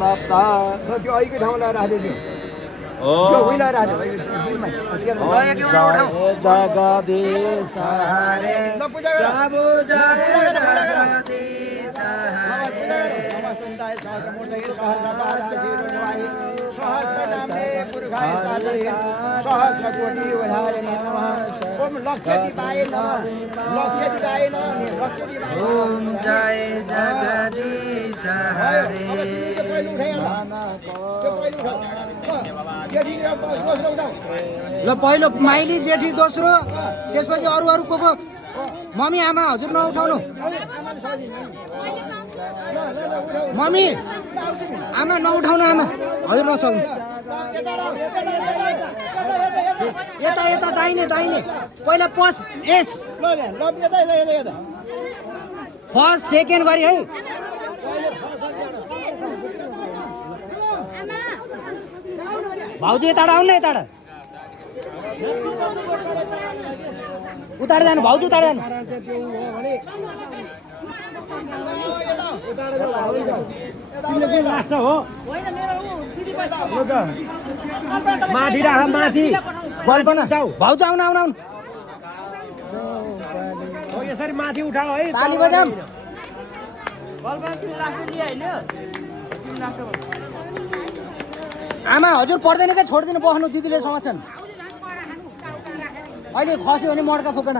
दत्ता त्यो अहिलेकै ठाउँ लगाएर राख्दै थियो ओ यो उही लगाएर राख्यो जगदीश हरे ल पूजा गर प्रभु जय जगदीश हरे नमस्ते सहस्रमूर्तये सहस्रपादाशीर्वाहि सहस्रनामे पुरुषाय साधये सहस्रकोटि वधारिणे नमः ओम लक्षदीपाय नमः लक्षदीपाय नमः लक्षदीपाय ओम जय जगदीश हरे ल पहिलो माइली जेठी दोस्रो त्यसपछि अरू अरू को मम्मी आमा हजुर नउठाउनु मम्मी आमा नउठाउनु आमा हजुर नसक्नु यता यता दाहिने दाहिने पहिला फर्स्ट एस फर्स्ट सेकेन्ड गरी है भाउजू यता आउनु न यता उतार जानु भाउजू उतार जानु हो माथि राख माथि कल्पना भाउजू आउनु आउनु आउनु हो यसरी माथि उठाऊ है ताली बजाम आमा हजुर पर्दैन क्या छोडिदिनु बस्नु दिदीले समात्छन् अहिले खस्यो भने मड्का फुकन